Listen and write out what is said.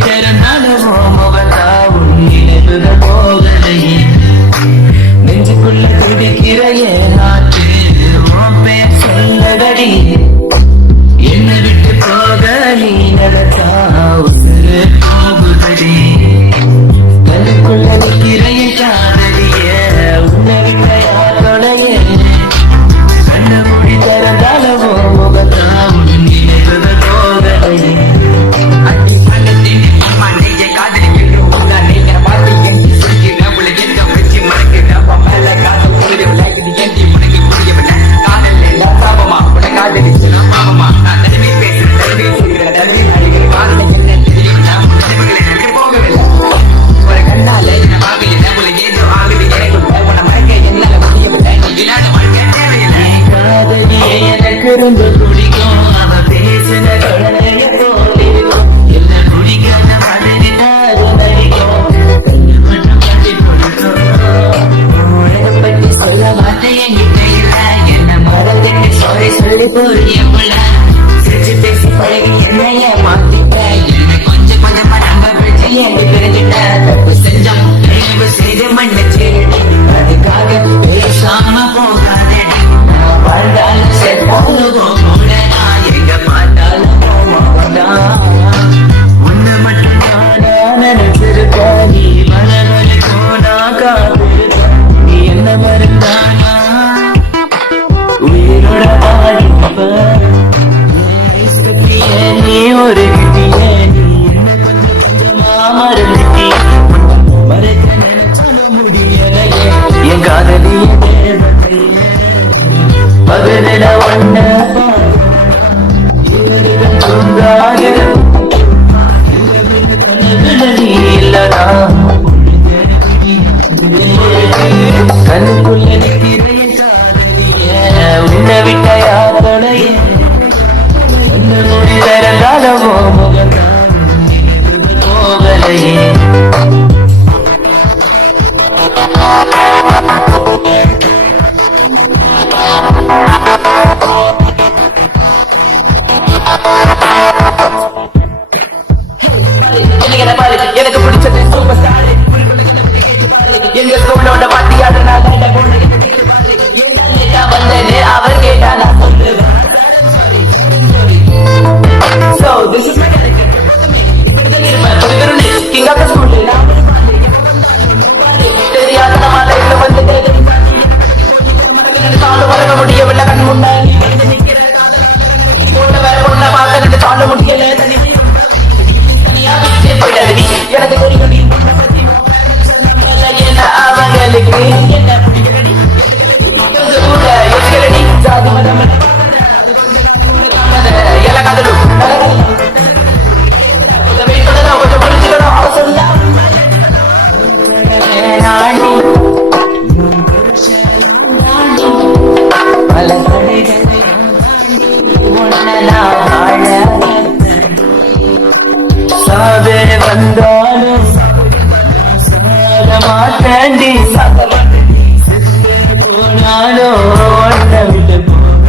திறந்தாலும் முகத்தாவும் நினைவுகள் போகலையே நெஞ்சுக்குள்ள துடிக்கிற நாட்டு உன் பேர் சொல்லடடி என்ன விட்டு போக நீ நடத்தா உசுறு போகுதடி கண்ணுக்குள்ள நிற்கிற காதலிய உன்னை விட்ட யாரோடைய கண்ண மூடி திறந்தாலவோ முகத்தாவும் நினைவுகள் போகலையே ரொம்ப பிடிக்கும் அவ பேசின குழந்தைய போலிருக்கும் என்ன பிடிக்காத மாதிரி நடிக்கும் கண்ணு மட்டும் கட்டி கொடுக்கும் பற்றி சொல்ல மாட்டேன் என்கிட்ட இல்ல என்ன மறந்துட்டு சாரி சொல்லி போறிய போல சிரிச்சு பேசி பழகி என்னைய மாத்திட்ட என்ன கொஞ்சம் கொஞ்சமா நம்ம பிடிச்சி எங்க தெரிஞ்சுட்ட தப்பு செஞ்சோம் தயவு செய்து மன்னிச்சு அதுக்காக பேசாம போகாதே வாழ்ந்தாலும் செத்தாலும் எங்க பார்த்தாலும் உன்னை மட்டும் நானா நினைச்சிருக்க நீ மலர் போனா காத்திருக்க நீ என்ன மறந்தானா உயிரோட ஆடிப்ப நீ ஒரு கிட்டிய நீ என்ன கொஞ்சம் கொஞ்சமா மறந்துட்டி மறைக்க நினைச்சாலும் முடியலையே என் காதலிய தேவதையே பகலில ஒன்ன நீ இல்லடா கண்ணுக்குள்ள உன்னை விட்ட யாத்தனைய உன்னை மூடி திறந்தாலவோ முகத்தான் போகலையே எனக்கு பிடிச்சது சூப்பர் ஸ்டார் எங்க ஸ்கூலோட பாட்டியாடு வந்தேன்னு அவர் கேட்டா நான் சொல்லுவேன் So this is my king of the school தெரியாத நம்ம லைஃப்ல வந்து வளர முடியவில்லை கண் முன்னாடி வேற பொண்ண பார்க்க சால முடியல எனக்கு தெரியும் அவங்களுக்கு என்ன பிடிக்கிறடி ஜாதி மதம் எல்லா கதலும் கொஞ்சம் புரிஞ்சுக்கணும் அவசரம் பல சாவே வந்தாலும் சாக மாட்டேண்டி போனாலும் ஒன்ன விட்டு போக